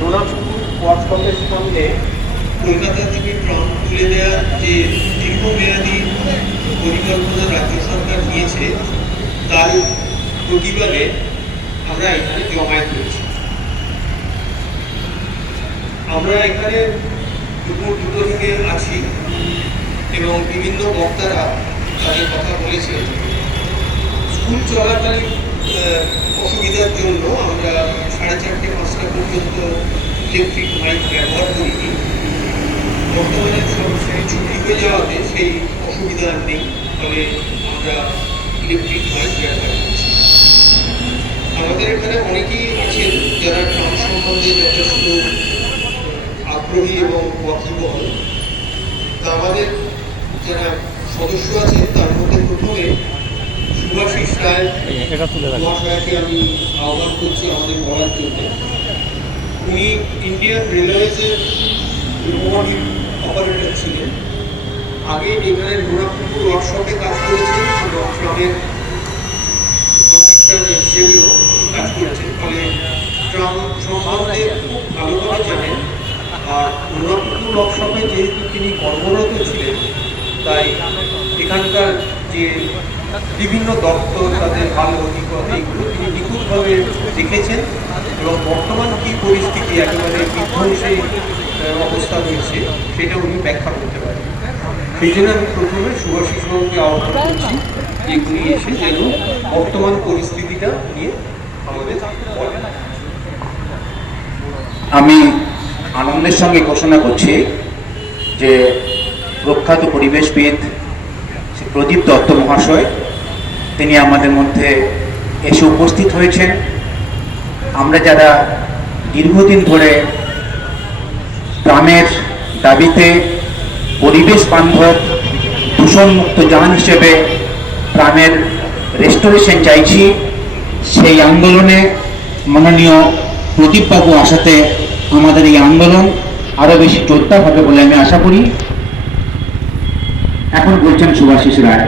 নোনাপুকুর ওয়ার্কশপের সামনে কলকাতা থেকে ট্রাম তুলে দেওয়ার যে দীর্ঘমেয়াদী পরিকল্পনা রাজ্য সরকার নিয়েছে তার প্রতিবাদে আমরা এখানে জমায়েত করেছি। আমরা এখানে দুপুর 2টো থেকে আছি এবং বিভিন্ন বক্তারা তাদের কথা বলেছেন। স্কুল চলাকালীন অসুবিধার জন্য আমরা 4:30 5টা পর্যন্ত ইলেকট্রিক মাইক ব্যবহার করিনি। বর্তমানে সব ছুটি হয়ে যাওয়াতে সেই অসুবিধা নেই, ফলে আমরা ইলেকট্রিক মাইক ব্যবহার করছি। আমাদের এখানে অনেকেই আছেন যারা ট্রাম সম্বন্ধে যথেষ্ট আগ্রহী এবং ওয়াকিবহাল। তা আমাদের যারা সদস্য আছেন তার মধ্যে প্রথমে শুভাশিস রায় মহাশয়কে আমি আহ্বান করছি আমাদের বলার জন্য। উনি ইন্ডিয়ান রেলওয়েজের লোকোমোটিভ অপারেটর ছিলেন। আগে এখানে নোনাপুকুর ওয়ার্কশপে কাজ করেছেন এবং ট্রামের কন্ট্রাক্টর হিসেবেও কাজ করেছেন, ফলে ট্রাম সম্বন্ধে খুব ভালোভাবে জানেন। আর নোনাপুকুর ওয়ার্কশপে যেহেতু তিনি কর্মরত ছিলেন, তাই এখানকার যে বিভিন্ন দপ্তর তাদের ভালো অভিজ্ঞতা এইগুলো তিনি নিখুঁতভাবে দেখেছেন এবং বর্তমান কী পরিস্থিতি একেবারে বিধ্বংসী অবস্থা রয়েছে সেটা উনি ব্যাখ্যা করতে পারেন। সেই জন্য আমি প্রথমে শুভাশিস বাবুকে আহ্বান করছি যে উনি এসে যেন বর্তমান পরিস্থিতিটা নিয়ে আমাদের বলেন। আমি আনন্দের সঙ্গে ঘোষণা করছি যে প্রখ্যাত পরিবেশবিদ প্রদীপ দত্ত মহাশয় তিনি আমাদের মধ্যে এসে উপস্থিত হয়েছেন। আমরা যারা দীর্ঘদিন ধরে গ্রামের দাবিতে পরিবেশ বান্ধব দূষণমুক্ত যান হিসেবে গ্রামের রেস্টোরেশন চাইছি, সেই আন্দোলনে মাননীয় প্রদীপবাবু আসাতে আমাদের এই আন্দোলন আরও বেশি জোরদার হবে বলে আমি আশা করি। এখন বলছেন শুভাশিস রায়।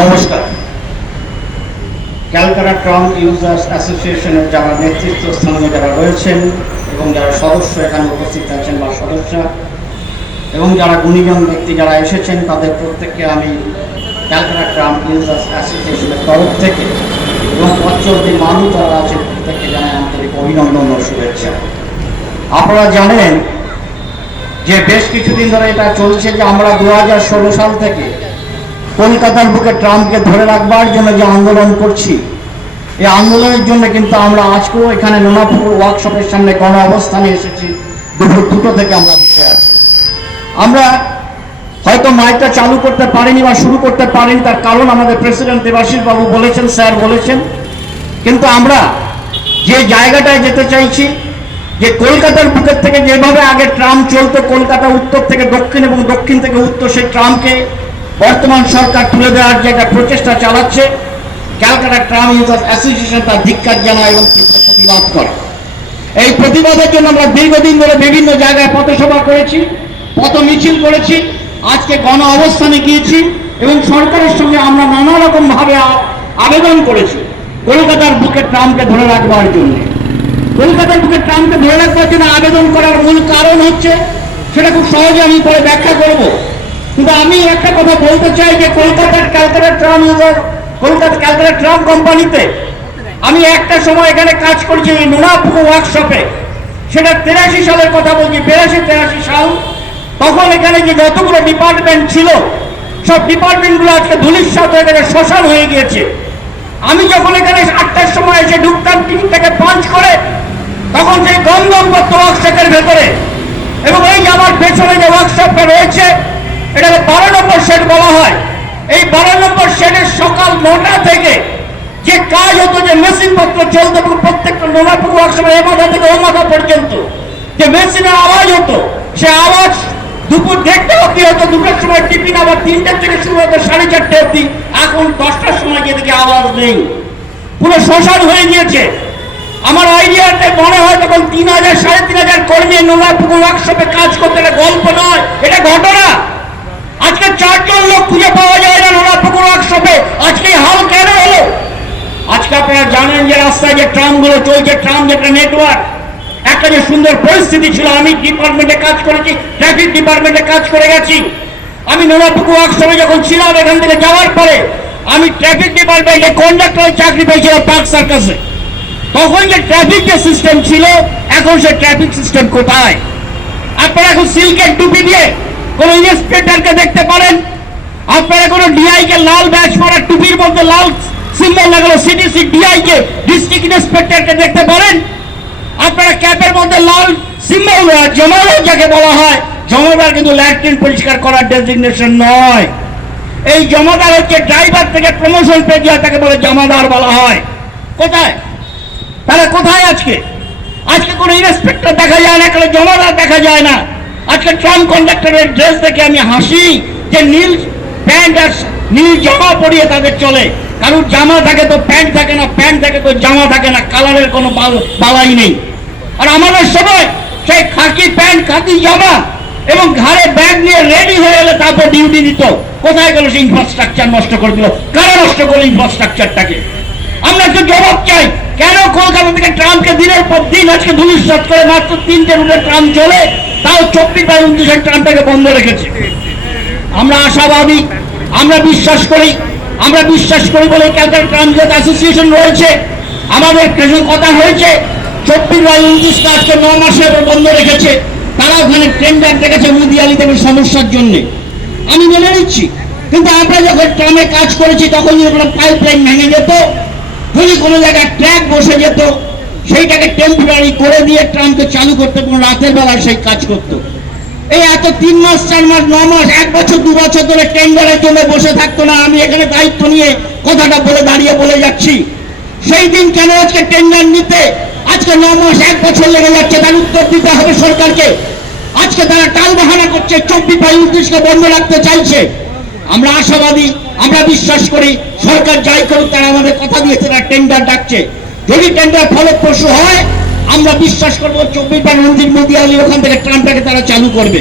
নমস্কার। ক্যালকাটা ট্রাম ইউজার্স অ্যাসোসিয়েশনের যারা নেতৃত্ব স্থানে যারা রয়েছেন এবং যারা সদস্য এখানে উপস্থিত আছেন বা সদস্য এবং যারা গুণীজন ব্যক্তি যারা এসেছেন তাদের প্রত্যেককে আমি ক্যালকাটা ট্রাম ইউজার্স অ্যাসোসিয়েশনের তরফ থেকে এবং পথচলতি মানুষ যারা আছেন প্রত্যেককে জানাই আন্তরিক অভিনন্দন ও শুভেচ্ছা। আপনারা জানেন যে বেশ কিছুদিন ধরে এটা চলছে যে আমরা 2016 সাল থেকে কলকাতার বুকে ট্রামকে ধরে রাখবার জন্য যে আন্দোলন করছি, এই আন্দোলনের জন্য কিন্তু আমরা আজকেও এখানে নোনাপুকুর ওয়ার্কশপের সামনে গণ অবস্থানে এসেছি। দুপুর 2টো থেকে আমরা বসে আছি। আমরা হয়তো মাইকটা চালু করতে পারিনি বা শুরু করতে পারিনি, তার কারণ আমাদের প্রেসিডেন্ট দেবাশিস বাবু বলেছেন, স্যার বলেছেন। কিন্তু আমরা যে জায়গাটায় যেতে চাইছি, যে কলকাতার বুকের থেকে যেভাবে আগে ট্রাম চলতো কলকাতা উত্তর থেকে দক্ষিণ এবং দক্ষিণ থেকে উত্তর, সেই ট্রামকে বর্তমান সরকার তুলে দেওয়ার যে একটা প্রচেষ্টা চালাচ্ছে, ক্যালকাটা ট্রাম ইউজার্স অ্যাসোসিয়েশন তার ধিক্কার জানায় এবং প্রতিবাদ করে। এই প্রতিবাদের জন্য আমরা দীর্ঘদিন ধরে বিভিন্ন জায়গায় পথসভা করেছি, পথ মিছিল করেছি, আজকে গণ অবস্থানে গিয়েছি এবং সরকারের সঙ্গে আমরা নানা রকম ভাবে আবেদন করেছি কলকাতার বুকে ট্রামকে ধরে রাখবার জন্য। কলকাতার বুকে ট্রামকে ধরে রাখবার জন্য আবেদন করার মূল কারণ হচ্ছে, সেটা খুব সহজে আমি পরে ব্যাখ্যা করব, কিন্তু আমি একটা কথা বলতে চাই যে কলকাতার ক্যালকাটা ট্রাম কোম্পানিতে আমি একটা সময় এখানে কাজ করছি এই নোনাপুকুর ওয়ার্কশপে। সেটা 83 সালের কথা বলছি, 82-83 সাল। তখন এখানে যে যতগুলো ডিপার্টমেন্ট ছিল সব ডিপার্টমেন্টগুলো আজকে ধূলিসাৎ হয়ে গেছে, শ্মশান হয়ে গিয়েছে। আমি যখন এখানে 8টার সময় এসে ঢুকতাম টিকিটটাকে পাঞ্চ করে, তখন সেই গন্ধম করতো ওয়ার্কশপের ভেতরে। এবং এই যে আমার পেছনে যে ওয়ার্কশপটা রয়েছে এটাকে 12 নম্বর শেড বলা হয়। এই 12 নম্বর শেডের সকাল 9টা থেকে যে কাজ হতো, যে মেশিনপত্র চলতো প্রত্যেকটা নোনাপুকুর ওয়ার্কশপে এ মাথা থেকে ও মাথা পর্যন্ত যে মেশিনের আওয়াজ হতো, সে আওয়াজ দুপুর 1:30 অব্দি হতো। 2টার সময় টিফিন, আবার 3টা থেকে শুরু হতো 4:30 অব্দি। এখন 10টার সময় গিয়ে দেখি আওয়াজ নেই, পুরো শ্মশান হয়ে গিয়েছে। আমার আইডিয়াতে মনে হয় তখন 3000-3500 কর্মী নোনাপুকুর ওয়ার্কশপে কাজ করতে। এটা গল্প নয়, এটা ঘটনা। আজকে 4 জন লোক খুঁজে পাওয়া যায় না নোনাপুকুর ওয়ার্কশপে। আজকে হাল কেন হলো? আজকে আপনারা জানেন যে রাস্তায় যে ট্রামগুলো চলছে, ট্রাম যেটা নেটওয়ার্ক, একটা যে সুন্দর পরিস্থিতি ছিল। আমি ডিপার্টমেন্টে কাজ করেছি, ট্রাফিক ডিপার্টমেন্টে কাজ করে গেছি। আমি নোনাপুকুর ওয়ার্কশপে যখন ছিলাম, এখান থেকে যাওয়ার পরে আমি ট্রাফিক ডিপার্টমেন্টে কন্ডাক্টরের চাকরি পেয়েছিলাম পার্ক সার্কাসে। তখন যে ট্রাফিক যে সিস্টেম ছিল, এখন সে ট্রাফিক সিস্টেম কোথায়? আপনারা এখন সিল্কের টুপি দিয়ে কোন ইন্সপেক্টরকে দেখতে পারেন? আপনারা কোন ডিআই কে লাল ব্যাচ পরা টুপির মধ্যে লাল সিম্বল লাগানো সিটিসি ডিআই কে ডিস্ট্রিক্ট ইন্সপেক্টরকে দেখতে পারেন? আপনারা ক্যাপের মধ্যে লাল সিম্বল জমাদার যাকে বলা হয়, জমাদার কিন্তু ল্যাট্রিন পরিষ্কার করার ডেজিগনেশন নয়। এই জমাদার হচ্ছে ড্রাইভার থেকে প্রমোশন পেয়ে যায়, তাকে বলে জমাদার বলা হয়। কোথায় তারা? কোথায় আজকে? আজকে কোনো ইন্সপেক্টর দেখা যায় না, কোনো জমাদার দেখা যায় না। আজকে ট্রাম কন্ডাক্টরের ড্রেস দেখে আমি হাসি যে নীল প্যান্ট আর নীল জামা পরিয়ে তাদের চলে। কারণ জামা থাকে তো প্যান্ট থাকে না, প্যান্ট থাকে তো জামা থাকে না, কালারের কোনো বালাই নেই। আর আমাদের সময় সেই খাকি প্যান্ট, খাকি জামা এবং ঘাড়ে ব্যাগ নিয়ে রেডি হয়ে এলে তারপর ডিউটি দিত। কোথায় গেল সেই ইনফ্রাস্ট্রাকচার? নষ্ট করে দিল। কারা নষ্ট করলো ইনফ্রাস্ট্রাকচারটাকে? আমরা একটু জবাব চাই। কেন কলকাতা থেকে ট্রামকে দিনের পর দিন আজকে ধূলিসাৎ করে মাত্র 3টে রুটের ট্রাম চলে, তাও 24/29 ট্রামটাকে বন্ধ রেখেছে? আমরা আশাবাদী, আমরা বিশ্বাস করি বলে ক্যালকাটা ট্রানজিট অ্যাসোসিয়েশন রয়েছে। আমাদের কিছু কথা হয়েছে, 24/29 আজকে 9 মাসে বন্ধ রেখেছে। তারা ওখানে টেন্ডার দেখেছে মুদিয়ালি থেকে সমস্যার জন্য, আমি মেনে নিচ্ছি। কিন্তু আমরা যখন ট্রামে কাজ করেছি তখন যদি কোনো পাইপ লাইন ভেঙে যেত, যদি কোনো জায়গায় ট্র্যাক বসে যেত, সেইটাকে টেম্পোরারি করে দিয়ে ট্রামকে চালু করতে রাতের বেলায় সেই কাজ করতো। এই এত 3 মাস 4 মাস 9 মাস 1 বছর 2 বছর ধরে টেন্ডারের জন্য বসে থাকতো না। আমি এখানে দায়িত্ব নিয়ে কথাটা বলে যাচ্ছি। সেই দিন কেন আজকে টেন্ডার নিতে আজকে 9 মাস 1 বছর লেগে যাচ্ছে? তার উত্তর দিতে হবে সরকারকে। আজকে তারা টাল বাহানা করছে, 24/29কে বন্ধ রাখতে চাইছে। আমরা আশাবাদী, আমরা বিশ্বাস করি সরকার যাই করুক তারা আমাদের কথা দিয়েছে, তারা টেন্ডার ডাকছে। যদি টেন্ডার ফলপ্রসূ হয়, আমরা বিশ্বাস করবো 24/29 মুদিয়ালি ওখান থেকে ট্রামটাকে তারা চালু করবে।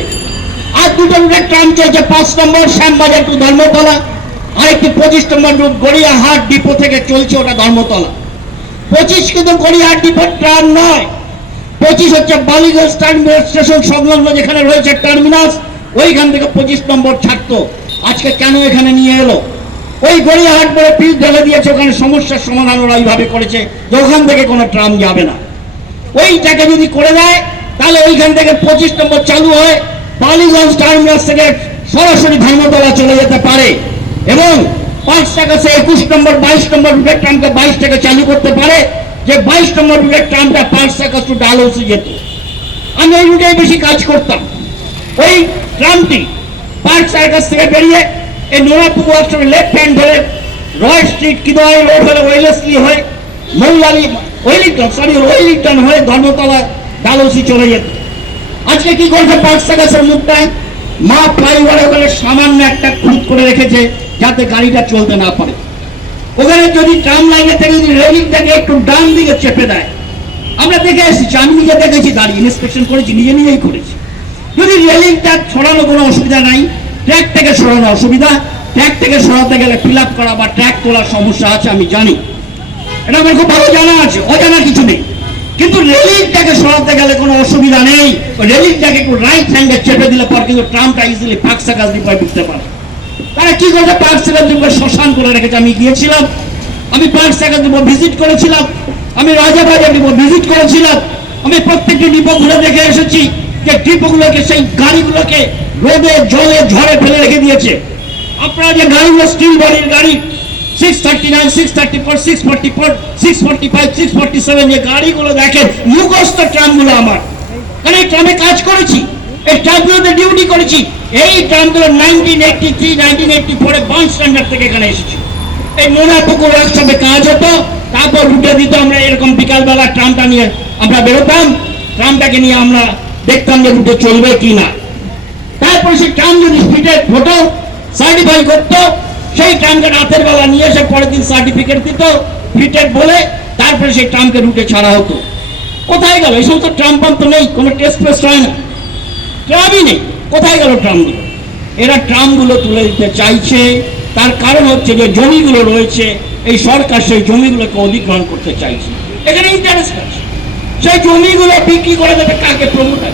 আর 2টো রুটের ট্রাম চলছে। 5 নম্বর শ্যামবাজার টু ধর্মতলা, আরেকটি 25 নম্বর রুট গড়িয়াহাট ডিপো থেকে চলছে, ওটা ধর্মতলা। 25 কিন্তু গড়িয়াহাট ডিপোর ট্রাম নয়, 25 হচ্ছে বালিগঞ্জ টার্মিনাস স্টেশন সংলগ্ন যেখানে রয়েছে টার্মিনাস, ওইখান থেকে 25 নম্বর ছাড়তো। আজকে কেন এখানে নিয়ে এলো? ওই গড়িয়াহাট বলে পিচ ঢেলে দিয়েছে, ওখানে সমস্যার সমাধান ওরা এইভাবে করেছে যে ওখান থেকে কোনো ট্রাম যাবে না। ওইটাকে যদি করে দেয় তাহলে ওইখান থেকে 25 নম্বর চালু হয়, বালিগঞ্জ টার্মিনাস থেকে সরাসরি ধর্মতলা চলে যেতে পারে এবং 5 টাকা সে 21 নম্বর 22 নম্বর রুটের ট্রামকে 22 টাকা চালু করতে পারে, যে 22 নম্বর রুটের ট্রামটা 5 টাকা টু ডালহৌসি যেত। আমি এই রুটে বেশি কাজ করতাম। ওই ট্রামটি পার্ক সার্কাস থেকে বেরিয়ে এই নোনাপুকুর ওয়ার্কশপে লেফট হ্যান্ড ধরে রয় স্ট্রিট কিদয় রোড হয়ে ওয়েলেসলি হয়ে মৌলালি ওয়েলিংটন হয়ে ধর্মতলা ডালহৌসি চলে যেত। আজকে কি করছে পার্ক সার্কাসের মুখটায়? মা ফ্লাইওভারে ওখানে সামান্য একটা খুঁত করে রেখেছে যাতে গাড়িটা চলতে না পারে। ওখানে যদি ট্রাম লাইনে থেকে যদি রেলিংটাকে একটু ডান দিকে চেপে দেয়, আমরা দেখে এসেছি, আমি নিজে দেখেছি, দাঁড়িয়ে ইন্সপেকশন করেছি, নিজেই করেছি। যদি রেলিংটা সরানো কোনো অসুবিধা নাই, ট্র্যাক থেকে সরানো অসুবিধা, ট্র্যাক থেকে সরাতে গেলে ফিল আপ করা বা ট্র্যাক তোলার সমস্যা আছে, আমি জানি, এটা আমার খুব ভালো জানা আছে, অজানা কিছু নেই। কিন্তু রেলিংটাকে সরাতে গেলে কোনো অসুবিধা নেই। রেলিংটাকে একটু রাইট হ্যান্ডে চেপে দিলে পর কিন্তু ট্রামটা ইজিলি পার্ক সার্কাস ডিপোয় ঢুকতে পারে। তারা কি করছে? পার্ক সার্কাস ডিপোয় শ্মশান করে রেখেছে। আমি গিয়েছিলাম, আমি পার্ক সার্কাস ডিপো ভিজিট করেছিলাম, আমি রাজাবাজার ডিপো ভিজিট করেছিলাম, আমি প্রত্যেকটি ডিপো ঘুরে দেখে এসেছি যে ডিপোগুলোকে, সেই গাড়িগুলোকে রোদে জলে ঝড়ে ফেলে রেখে দিয়েছে। আপনারা যে গাড়িগুলো স্টিল বডির গাড়ি 639, 634, 644, 645, 647 যে গাড়িগুলো দেখেন, মুখস্থ ট্রামগুলো আমার, কারণ এই ট্রামে কাজ করেছি, এই ট্রামগুলোতে ডিউটি করেছি। এই ট্রামগুলো 1983, 1984 বাঞ্চ স্ট্যান্ডার্ড থেকে এখানে এসেছি। এই নোনাপুকুর ওয়ার্কশপে কাজ হতো, তারপর রুটে দিত। আমরা এরকম বিকালবেলা ট্রামটা নিয়ে আমরা বেরোতাম, ট্রামটাকে নিয়ে আমরা দেখতাম যে রুটে চলবে কি না। তারপরে সেই ট্রাম যদি ফিটেড ফটো সার্টিফাই করতো, সেই ট্রামকে রাতের বেলা নিয়ে এসে পরের দিন সার্টিফিকেট দিত ফিটেড বলে, তারপরে সেই ট্রামকে রুটে ছাড়া হতো। কোথায় গেল? এই সমস্ত ট্রাম পাম্প তো নেই, কোনো টেস্ট ফেস্ট হয় না, ট্রামই নেই। কোথায় গেল ট্রামগুলো? এরা ট্রামগুলো তুলে দিতে চাইছে, তার কারণ হচ্ছে যে জমিগুলো রয়েছে এই সরকার সেই জমিগুলোকে অধিগ্রহণ করতে চাইছে, এখানে ইন্টারেস্ট আছে। সেই জমিগুলো বিক্রি করে দেবে কাকে? প্রমোটার।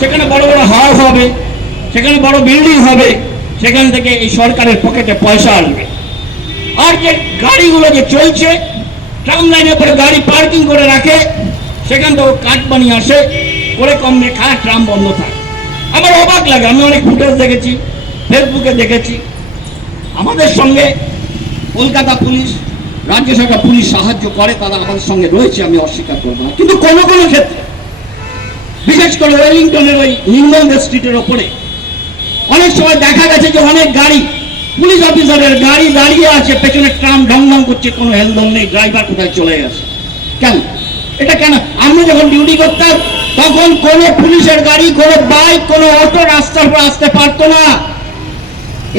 সেখানে বড় বড় হাউস হবে, সেখানে বড় বিল্ডিং হবে, সেখান থেকে এই সরকারের পকেটে পয়সা আসবে। আর যে গাড়িগুলো যে চলছে, ট্রাম লাইনের পরে গাড়ি পার্কিং করে রাখে, সেখান থেকে কাঠ বানিয়ে আসে, করে কমে খায়, ট্রাম বন্ধ থাকে। আমার অবাক লাগে, আমি অনেক ফুটেজ দেখেছি, ফেসবুকে দেখেছি। আমাদের সঙ্গে কলকাতা পুলিশ, রাজ্য সরকার পুলিশ সাহায্য করে, তারা আমাদের সঙ্গে রয়েছে, আমি অস্বীকার করবো না। কিন্তু কোনো কোনো ক্ষেত্রে, বিশেষ করে ওয়েলিংটনের ওই নির্মল স্ট্রিটের ওপরে অনেক সময় দেখা গেছে যে অনেক গাড়ি, পুলিশ অফিসারের গাড়ি দাঁড়িয়ে আছে, পেছনে ট্রাম ঢং ঢং করছে, কোনো হেলদম নেই, ড্রাইভার কোথায় চলে গেছে। কেন এটা? কেন? আমরা যখন ডিউটি করতাম তখন কোনো পুলিশের গাড়ি, কোনো বাইক, কোনো অটো রাস্তার উপর আসতে পারতো না।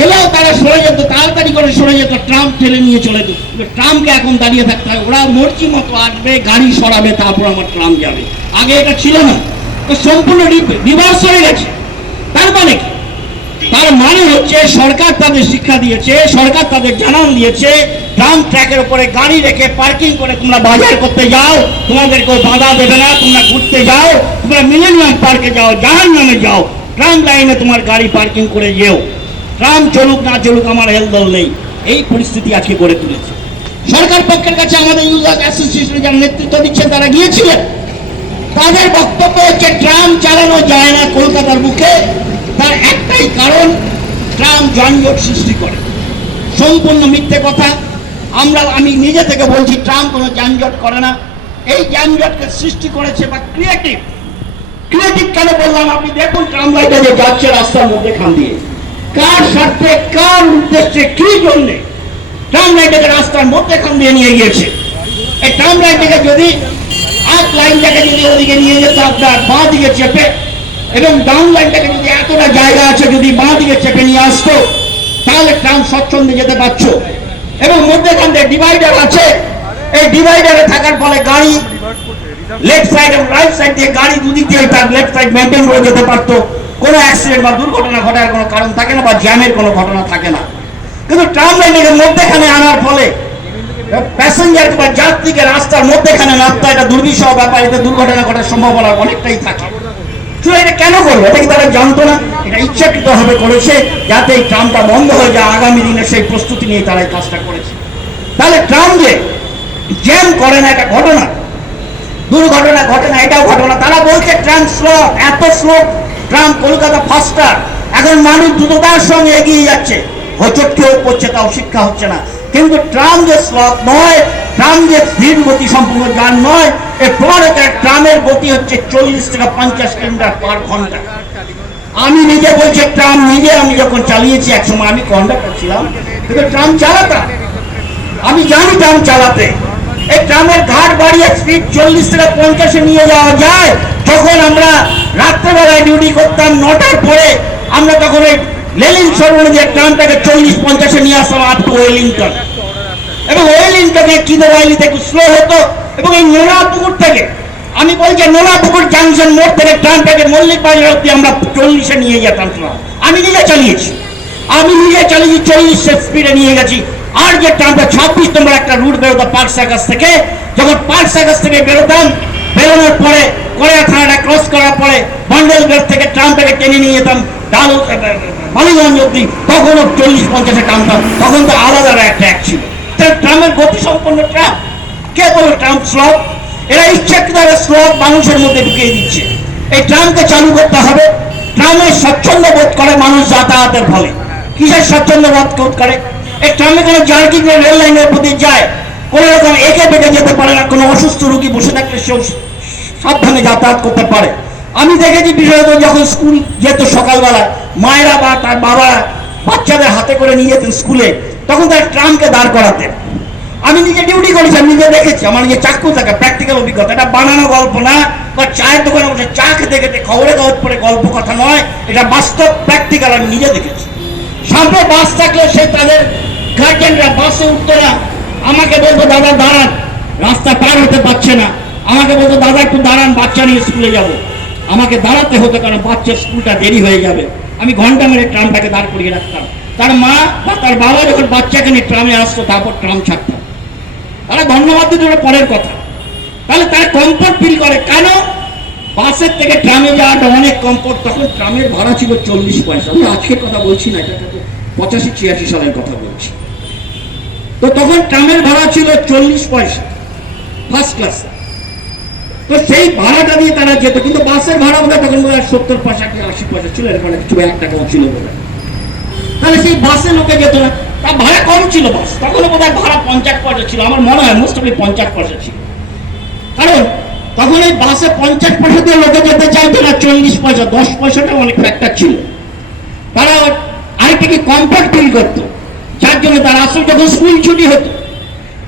এলেও তারা সরে যেত, তাড়াতাড়ি করে সরে যেত, ট্রাম ঠেলে নিয়ে চলে যেত। ট্রামকে এখন দাঁড়িয়ে থাকতে হয়, ওরা মর্জি মতো আসবে, গাড়ি সরাবে, তারপর আমার ট্রাম যাবে। আগে এটা ছিল না, তো সম্পূর্ণ রিভার্স হয়ে গেছে। তার মানে কি? তার মানে হচ্ছে সরকার তাদের শিক্ষা দিয়েছে, সরকার তাদের জানান দিয়েছে, ট্রাম ট্র্যাকের উপরে গাড়ি রেখে পার্কিং করে তোমরা বাজার করতে যাও, তোমাদের কেউ বাধা দেবে না, তোমরা ঘুরতে যাও, তোমরা মিলেনিয়াম পার্কে যাও, জাহান্নামে যাও, ট্রাম লাইনে তোমার গাড়ি পার্কিং করে যেও, ট্রাম চলুক না চলুক আমার হেলদোল নেই। এই পরিস্থিতি আজকে গড়ে তুলেছে সরকার পক্ষের কাছে। আমাদের ইউজার অ্যাসোসিয়েশনে যারা নেতৃত্ব দিচ্ছেন তারা গিয়েছিলেন, তাদের বক্তব্য হচ্ছে ট্রাম চালানো যায় না কলকাতার বুকে, তার একটাই কারণ, ট্রাম যানজট সৃষ্টি করে। সম্পূর্ণ মিথ্যে কথা। আমি নিজে থেকে বলছি, ট্রাম কোনো যানজট করে না। এই যানজটকে সৃষ্টি করেছে বা ক্রিয়েটিভ কেন বললাম? আপনি দেখুন ট্রাম লাইনটা যে যাচ্ছে রাস্তার মধ্যে খান দিয়ে, কার স্বার্থে, কার উদ্দেশ্যে, কি জন্যে ট্রাম লাইনটাকে রাস্তার মধ্যে খান দিয়ে নিয়ে গিয়েছে? এই ট্রাম লাইনটাকে যদি লাইনটাকে যদি ওদিকে নিয়ে যেত আপনার বাঁ দিকে চেপে, এবং ডাউন লাইনটাকে যদি এতটা জায়গা আছে যদি বাঁ দিকে চেপে নিয়ে আসতো, তাহলে ট্রাম স্বচ্ছন্দে যেতে পারছো। এবং মধ্যেখান দিয়ে ডিভাইডার আছে, এই ডিভাইডারে থাকার ফলে গাড়ি লেফট সাইড এবং রাইট সাইড দিয়ে গাড়ি দুদিক দিয়ে তার লেফট সাইড মেনটেন করে যেতে পারতো। কোনো অ্যাক্সিডেন্ট বা দুর্ঘটনা ঘটার কোনো কারণ থাকে না, বা জ্যামের কোনো ঘটনা থাকে না। কিন্তু ট্রাম লাইনটাকে মধ্যেখানে আনার ফলে প্যাসেঞ্জার বা যাত্রীকে রাস্তার মধ্যেখানে নামতে একটা দুর্বিষহ ব্যাপার, এতে দুর্ঘটনা ঘটার সম্ভাবনা অনেকটাই থাকে। তো এটা কেন করলো? এটা কি তারা জানতো না? এটা ইচ্ছাকৃতভাবে করেছে যাতে এই ট্রামটা বন্ধ হয়ে যায়। আগামী দিনে সেই প্রস্তুতি নিয়ে তারা এই কাজটা করেছে। তাহলে ট্রাম যে জ্যাম করে না, এটা ঘটনা, দুর্ঘটনা ঘটে না, এটাও ঘটনা। তারা বলছে ট্রাম স্লো, এত স্লো ট্রাম, কলকাতা ফাস্টার। এখন মানুষ দ্রুততার সঙ্গে এগিয়ে যাচ্ছে, হোঁচট কেউ করছে, তাও শিক্ষা হচ্ছে না। কিন্তু ট্রাম যে স্লথ নয়, ট্রাম যে ধীর গতি সম্পূর্ণ যান নয়, এর প্রমাণ হচ্ছে ট্রামের গতি হচ্ছে 40 থেকে 50 কিলোমিটার পার ঘন্টা। আমি নিজে বলছি, ট্রাম নিজে আমি যখন চালিয়েছি, একসময় আমি কন্ডাক্টর ছিলাম, কিন্তু ট্রাম চালাতাম, আমি জানি ট্রাম চালাতে। এই ট্রামের ঘাট বাড়িয়ে স্পিড 40 থেকে 50-এ নিয়ে যাওয়া যায়। যখন আমরা রাত্রেবেলায় ডিউটি করতাম 9টার পরে, আমরা তখন ওই লেলিন সরবরাহ দিয়ে ট্রামটাকে 40-50-এ নিয়ে আসতাম আপ টু ওয়েলিংটন। এবং ওয়েলিংটনে কিদোয়াইলিতে একটু স্লো হতো। এবং এই নোনাপুকুর থেকে, আমি বলছি নোনাপুকুর জাংশন মোড় থেকে ট্রামটাকে মল্লিক বাজার অব্দি আমরা 40-এ নিয়ে যেতাম ট্রাম। আমি নিজে চালিয়েছি 40 স্পিডে নিয়ে গেছি। আর যে ট্রামটা 26 নম্বর একটা রুট বেরোতো পার্ক সার্কাস থেকে, যখন পার্ক সার্কাস থেকে বেরোতাম, বেরোনোর পরে কড়িয়া থানাটা ক্রস করার পরে বান্ডেল গেট থেকে ট্রামটাকে টেনে নিয়ে যেতাম বালিগঞ্জ অব্দি, তখনও 40-50-এ টানতাম। তখন তো আলাদা একটা ট্র্যাক ছিল। ট্রামের গতি সম্পন্ন ট্রাম। কে বলে ট্রাম স্লো? এরা ইচ্ছাকৃতভাবে স্লো মানুষের মধ্যে ঢুকিয়ে দিচ্ছে। এই ট্রামকে চালু করতে হবে। ট্রামের স্বচ্ছন্দ বোধ করে মানুষ যাতায়াতের ফলে। কিসের স্বচ্ছন্দ বোধ করে? এই ট্রামে কোনো জার্কিং রেল লাইনের প্রতি যায়, কোনো রকম এঁকে বেঁকে যেতে পারে না। কোনো অসুস্থ রোগী বসে থাকলে সেও সাবধানে যাতায়াত করতে পারে। আমি দেখেছি বিশেষত যখন স্কুল যেত সকালবেলা, মায়েরা বা তার বাবা বাচ্চাদের হাতে করে নিয়ে যেতেন স্কুলে, তখন তার ট্রামকে দাঁড় করাতেন। আমি নিজে ডিউটি করেছি, আমি নিজে দেখেছি, আমার নিজে চাক্ষু থাকে, প্র্যাকটিক্যাল অভিজ্ঞতা। এটা বানানো গল্প না, বা চায়ের দোকানে বসে চা খেতে খেতে খবরে কাগজ পড়ে গল্প কথা নয়, এটা বাস্তব প্র্যাকটিক্যাল, আমি নিজে দেখেছি। সামনে বাস থাকলে সে তাদের গার্জেনরা বাসে উঠতো না, আমাকে বলতো দাদা দাঁড়ান, রাস্তা পার হতে পারছে না। আমাকে বলতো দাদা একটু দাঁড়ান, বাচ্চা নিয়ে স্কুলে যাব। আমাকে দাঁড়াতে হতো, কারণ বাচ্চার স্কুলটা দেরি হয়ে যাবে। আমি ঘন্টা মেরে ট্রামটাকে দাঁড় করিয়ে রাখতাম। তার মা বা তার বাবা যখন বাচ্চাকে নিয়ে ট্রামে আসতো, তারপর ট্রাম ছাড়তাম। তারা ধন্যবাদ দিতে ওটা পরের কথা। তাহলে তারা কমফোর্ট ফিল করে কেন? বাসের থেকে ট্রামে যাওয়াটা অনেক কমফোর্ট। তখন ট্রামের ভাড়া ছিল 40 পয়সা। আমি আজকের কথা বলছি না, এটা 85-86 সালের কথা বলছি। তো তখন ট্রামের ভাড়া ছিল 40 পয়সা ফার্স্ট ক্লাস। তো সেই ভাড়াটা দিয়ে তারা যেত, কিন্তু বাসের ভাড়া বোধহয় তখন বোধহয় 70 পয়সা কি 80 পয়সা ছিল, এরপরে কিছু 1 টাকাও ছিল বোধহয়। তাহলে সেই বাসে লোকে যেত না, তার ভাড়া কম ছিল বাস, তখনও বোধহয় ভাড়া 50 পয়সা ছিল, আমার মনে হয় মোস্ট অফলি 50 পয়সা ছিল। কারণ তখন এই বাসে 50 পয়সা দিয়ে লোকে যেতে চাইতো না, 40 পয়সা 10 পয়সাটা অনেক ফ্যাক্টর ছিল। তারা আরেকটা কি কমফোর্ট ফিল করতো, যার জন্য তারা আসলে যখন স্কুল ছুটি হতো,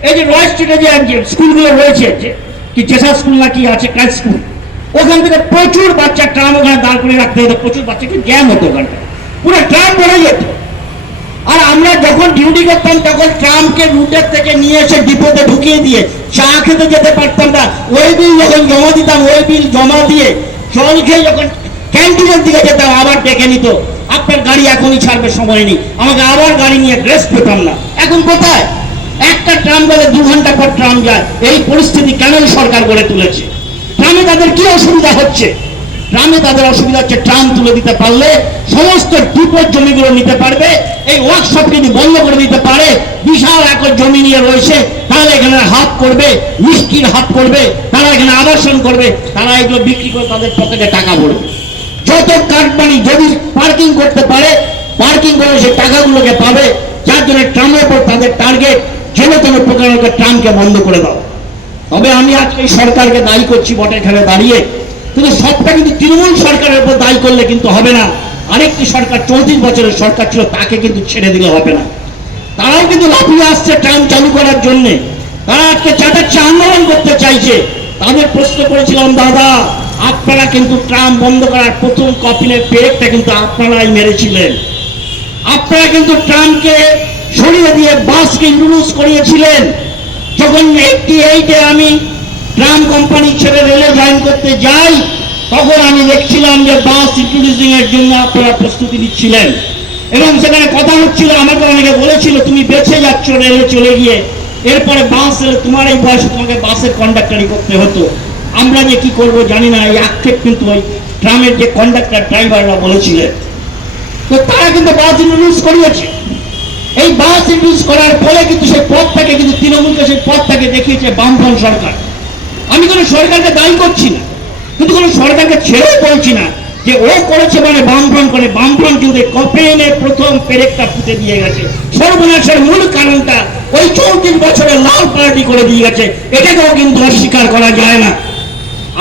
এই যে রয় স্ট্রিটে যে স্কুলগুলো রয়েছে, কি জেসা স্কুল না কি আছে, ক্রাইস্ট স্কুল, ওখান থেকে প্রচুর বাচ্চা ট্রাম ওখানে দাঁড় করে রাখতে হতো, প্রচুর বাচ্চাকে জ্যাম হতো ওখানটা, পুরো ট্রাম ভরে যেত। আর আমরা যখন ডিউটি করতাম তখন ট্রামকে রুটের থেকে নিয়ে এসে ডিপোতে ঢুকিয়ে দিয়ে চা খেতে যেতে পারতাম না। ওই বিল যখন জমা দিতাম, ওই বিল জমা দিয়ে জল খেয়ে যখন ক্যান্টিনের দিকে যেতাম, আবার ডেকে নিত, আপনার গাড়ি এখনই ছাড়বে, সময় নেই। আমাকে আবার গাড়ি নিয়ে ড্রেস পেতাম না। এখন কোথায় একটা ট্রাম গেলে 2 ঘন্টা পর ট্রাম যায়। এই পরিস্থিতি কেন সরকার গড়ে তুলেছে? ট্রামে তাদের কি অসুবিধা হচ্ছে? ট্রামে তাদের অসুবিধা হচ্ছে, ট্রাম তুলে দিতে পারলে সমস্ত ডিপোর জমিগুলো নিতে পারবে। এই ওয়ার্কশপ যদি বন্ধ করে দিতে পারে, বিশাল একর জমি নিয়ে রয়েছে, তাহলে এখানে হাত করবে, মিষ্টির হাত করবে, তারা এখানে আবাসন করবে, তারা এগুলো বিক্রি করে তাদের পকেটে টাকা ভরবে। যত কারবানি যদি পার্কিং করতে পারে, পার্কিং করে সেই টাকাগুলোকে পাবে, যার জন্য ট্রামের উপর তাদের টার্গেট, যেন তেন প্রকারকে ট্রামকে বন্ধ করে দাও। তবে আমি আজকে এই সরকারকে দায়ী করছি বটে এখানে দাঁড়িয়ে, কিন্তু সবটা কিন্তু তৃণমূল সরকারের উপর দায়ী করলে কিন্তু হবে না। আরেকটি সরকার 34 বছরের সরকার ছিল, তাকে কিন্তু ছেড়ে দিলে হবে না। তারাও কিন্তু লাফিয়ে আসছে ট্রাম চালু করার জন্য, তারা আজকে চাটাচ্ছে আন্দোলন করতে চাইছে। তাদের প্রশ্ন করেছিলাম, দাদা আপনারা কিন্তু ট্রাম বন্ধ করার প্রথম কফিনের পেরেকটা কিন্তু আপনারাই মেরেছিলেন। আপনারা কিন্তু ট্রামকে সরিয়ে দিয়ে বাসকে ইন্ট্রোডিউস করিয়েছিলেন। যখন 88-এ আমি ট্রাম কোম্পানি ছেড়ে রেলে জয়েন করতে যাই, তখন আমি দেখছিলাম যে বাস ইন্ট্রোডিউসিং এর জন্য আপনারা প্রস্তুতি নিচ্ছিলেন, এবং সেখানে কথা হচ্ছিল। আমাকে অনেকে বলেছিল, তুমি বেঁচে যাচ্ছ রেলে চলে গিয়ে, এরপরে বাস এলে তোমার এই বয়সে তোমাকে বাসের কন্ডাক্টরি করতে হতো। আমরা যে কি করব জানি না, এই আক্ষেপ কিন্তু ওই ট্রামের যে কন্ডাক্টর ড্রাইভাররা বলেছিলেন। তো তারা কিন্তু বাস ইন্ট্রোডিউস করিয়েছে। এই বাস ইন্ট্রোডিউস করার ফলে কিন্তু সেই পথটাকে কিন্তু তৃণমূলকে সেই পথটাকে দেখিয়েছে বামফ্রন্ট সরকার। আমি কোনো সরকারকে দায়ী করছি না, কিন্তু কোনো সরকারকে ছেড়েও বলছি না যে ও করেছে মানে বামফ্রন্ট করে। বামফ্রন্ট কিন্তু কফিনের প্রথম পেরেকটা ফুটে দিয়ে গেছে। সর্বনাশের মূল কারণটা ওই 34 বছরের লাল পার্টি করে দিয়ে গেছে, এটাকেও কিন্তু অস্বীকার করা যায় না।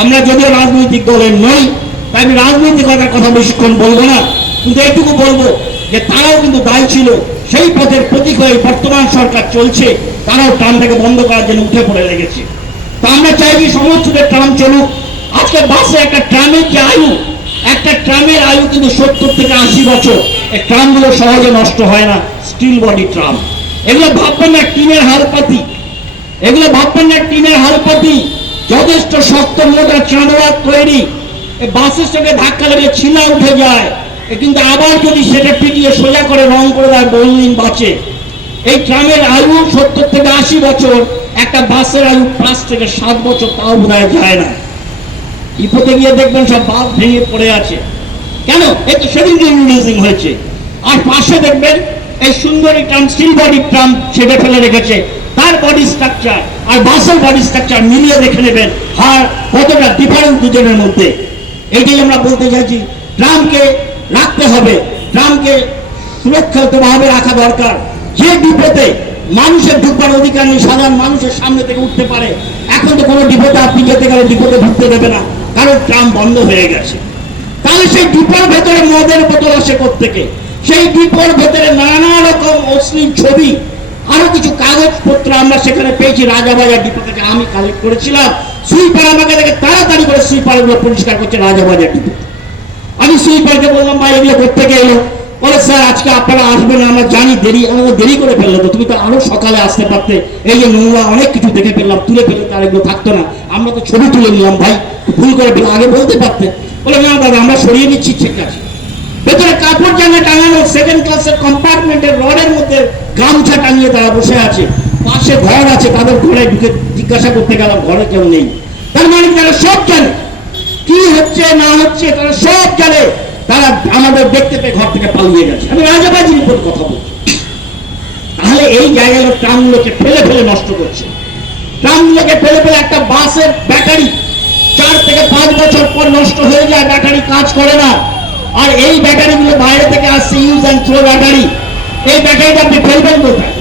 আমরা যদিও রাজনৈতিক দলের নই, তাই আমি রাজনৈতিকতার কথা বেশিক্ষণ বলবো না, কিন্তু এইটুকু বলবো যে তারাও কিন্তু দায়ী ছিল। সেই পথের প্রতীক হয়ে বর্তমান সরকার চলছে, তারাও ট্রামটাকে বন্ধ করার জন্য উঠে পড়ে লেগেছে। তো আমরা চাইছি সমস্ত ট্রাম চলুক। আজকে বাসে একটা ট্রামের যে আয়ু, একটা ট্রামের আয়ু কিন্তু 70 থেকে 80 বছর। এই ট্রামগুলো সহজে নষ্ট হয় না, স্টিল বডি ট্রাম। এগুলো ভাববেন না টিনের হালপাতি, এগুলো ভাববেন না টিনের হালপাতি, যথেষ্ট শক্ত মোটা চাঁদোয়া তৈরি। এই বাসের সঙ্গে ধাক্কা লেগে ছিলা উঠে যায়, কিন্তু আবার যদি সেটা পিটিয়ে সোজা করে রং করে দেয়, বহুদিন বাঁচে। এই ট্রামের আয়ু 70 থেকে 80 বছর, একটা বাসের আয়ু 5 থেকে 7 বছর, তাও বোঝা যায় না। ইপোতে গিয়ে দেখবেন সব বাস ভেঙে পড়ে আছে। কেন? এই তো সেদিনকে ইন্ট্রোডিউসিং হয়েছে। আর পাশে দেখবেন এই সুন্দরী ট্রাম, স্টিল বডি ট্রাম ছেড়ে ফেলে রেখেছে। তার বডি স্ট্রাকচার আর বাসের বডি স্ট্রাকচার মিলিয়ে দেখে নেবেন আর কতটা ডিফারেন্স দুজনের মধ্যে। এইটাই আমরা বলতে চাইছি, ট্রামকে রাখতে হবে, ট্রামকে সুরক্ষিতভাবে রাখা দরকার। যে ডিপোতে মানুষের ঢুকবার অধিকার নেই, সাধারণ মানুষের সামনে থেকে উঠতে পারে, এখন তো কোনো ডিপোতে আপনি যেতে গেলে ডিপোতে ঢুকতে দেবে না, কারণ ট্রাম বন্ধ হয়ে গেছে। তাহলে সেই ডিপোর ভেতরে মদের বোতল আসে কোত্থেকে? সেই ডিপোর ভেতরে নানা রকম অশ্লীল ছবি, আরো কিছু কাগজপত্র আমরা সেখানে পেয়েছি রাজাবাজার ডিপো থেকে। আমি কালেক্ট করেছিলাম, সুইপার আমাকে দেখে তাড়াতাড়ি করে সুইপারগুলো পরিষ্কার করছে রাজাবাজার ডিপো। আমি সুইপারকে বললাম, ভাই এগুলো কোত্থেকে এলো? বলে, স্যার আজকে আপনারা আসবেন, আমরা জানি দেরি, আমাকে দেরি করে ফেললো, তো তুমি তো আরো সকালে আসতে পারতে। এই যে নোংরা অনেক কিছু দেখে ফেললাম, তুলে ফেলে তার এগুলো থাকতো না, আমরা তো ছবি তুলে নিলাম, ভাই ভুল করে ফেললাম, আগে বলতে পারতে। বলে, না দাদা আমরা সরিয়ে নিচ্ছি, ঠিক আছে। ভেতরে কাপড় জামা টাঙানো, 2nd ক্লাসের কম্পার্টমেন্টের রডের মধ্যে গামছা টাঙিয়ে তারা বসে আছে। পাশে ঘর আছে, তাদের ঘরে ঢুকে জিজ্ঞাসা করতে গেলাম, ঘরে কেউ নেই। তার মানে তারা সব জানে কি হচ্ছে না হচ্ছে, তারা সব জানে। তারা আমাদের দেখতে পেয়ে ঘর থেকে পালিয়ে গেছে। আমি রাজাবাজির উপর কথা বলছি। তাহলে এই জায়গাগুলো ট্রামগুলোকে ফেলে ফেলে নষ্ট করছে। ট্রামগুলোকে ফেলে ফেলে একটা বাসের ব্যাটারি 4 থেকে 5 বছর পর নষ্ট হয়ে যায়, ব্যাটারি কাজ করে না। আর এই ব্যাটারিগুলো বাইরে থেকে আসছে, ইউজ অ্যান্ড থ্রো ব্যাটারি। এই ব্যাটারিটা আপনি ফেলবেন কোথায়?